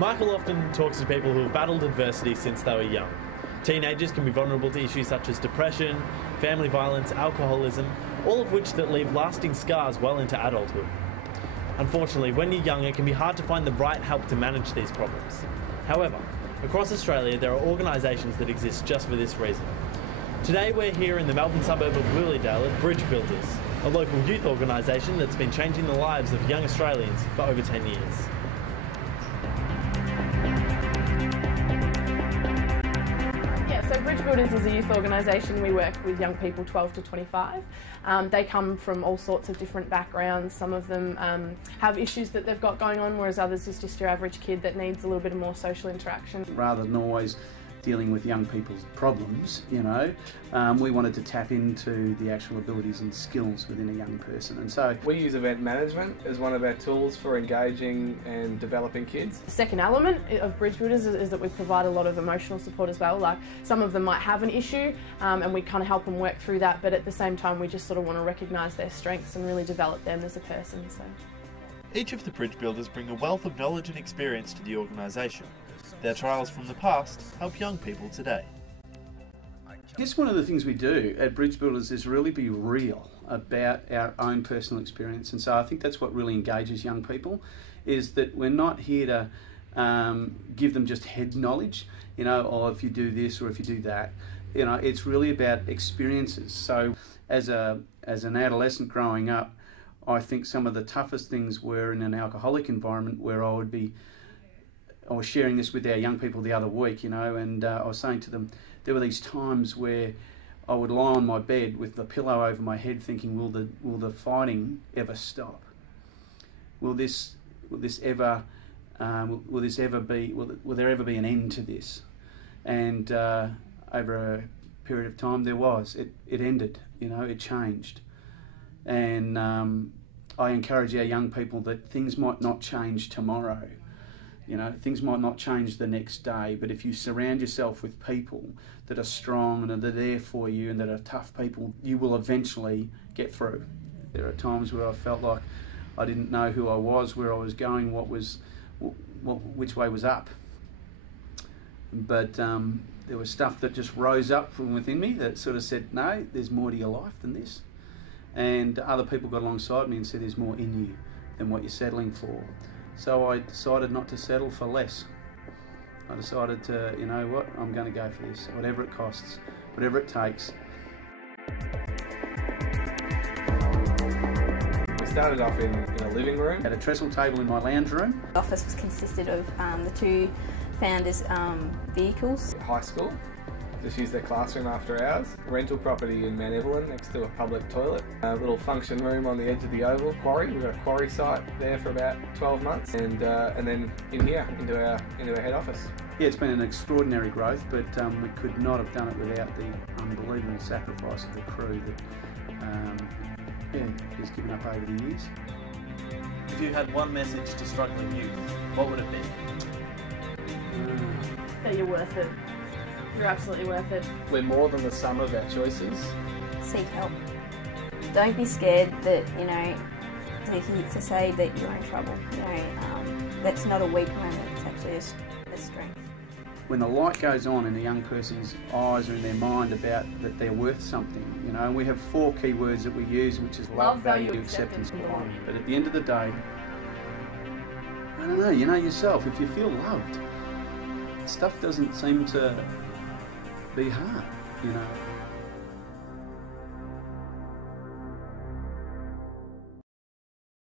Michael often talks to people who have battled adversity since they were young. Teenagers can be vulnerable to issues such as depression, family violence, alcoholism, all of which that leave lasting scars well into adulthood. Unfortunately, when you're young, it can be hard to find the right help to manage these problems. However, across Australia, there are organisations that exist just for this reason. Today we're here in the Melbourne suburb of Lilydale at Bridgebuilders, a local youth organisation that's been changing the lives of young Australians for over 10 years. So Bridgebuilders is a youth organisation. We work with young people 12 to 25. They come from all sorts of different backgrounds. Some of them have issues that they've got going on, whereas others is just your average kid that needs a little bit more social interaction. Rather than always dealing with young people's problems, we wanted to tap into the actual abilities and skills within a young person. And so we use event management as one of our tools for engaging and developing kids. The second element of Bridgebuilders is that we provide a lot of emotional support as well. Like, some of them might have an issue and we kind of help them work through that, but at the same time we just sort of want to recognise their strengths and really develop them as a person. So Each of the Bridgebuilders bring a wealth of knowledge and experience to the organisation. Their trials from the past help young people today. I guess one of the things we do at Bridgebuilders is really be real about our own personal experience, and so I think that's what really engages young people, is that we're not here to give them just head knowledge, or if you do this or if you do that. It's really about experiences. So as an adolescent growing up, I think some of the toughest things were in an alcoholic environment where I was sharing this with our young people the other week, and I was saying to them, there were these times where I would lie on my bed with the pillow over my head thinking, will the fighting ever stop? Will there ever be an end to this? And over a period of time there was. It ended, it changed. And I encourage our young people that things might not change tomorrow. Things might not change the next day, but if you surround yourself with people that are strong and that are there for you and that are tough people, you will eventually get through. There are times where I felt like I didn't know who I was, where I was going, which way was up. But there was stuff that just rose up from within me that sort of said, no, there's more to your life than this. And other people got alongside me and said, there's more in you than what you're settling for. So I decided not to settle for less. I decided to, I'm going to go for this, whatever it costs, whatever it takes. We started off in a living room. Had a trestle table in my lounge room. The office was consisted of the two founders' vehicles. High school, just use their classroom after hours. Rental property in Mount Evelyn next to a public toilet. A little function room on the edge of the oval. Quarry, we've got a quarry site there for about 12 months, and then in here into our head office. Yeah, it's been an extraordinary growth, but we could not have done it without the unbelievable sacrifice of the crew that has given up over the years. If you had one message to struggling youth, what would it be? that you're worth it. You're absolutely worth it. We're more than the sum of our choices. Seek help. Don't be scared that, to say that you're in trouble. That's not a weak moment, it's actually a strength. When the light goes on in a young person's eyes or in their mind about that they're worth something, and we have 4 key words that we use, which is love, value, acceptance, and belonging. But at the end of the day, I don't know, yourself, if you feel loved, stuff doesn't seem to be hard,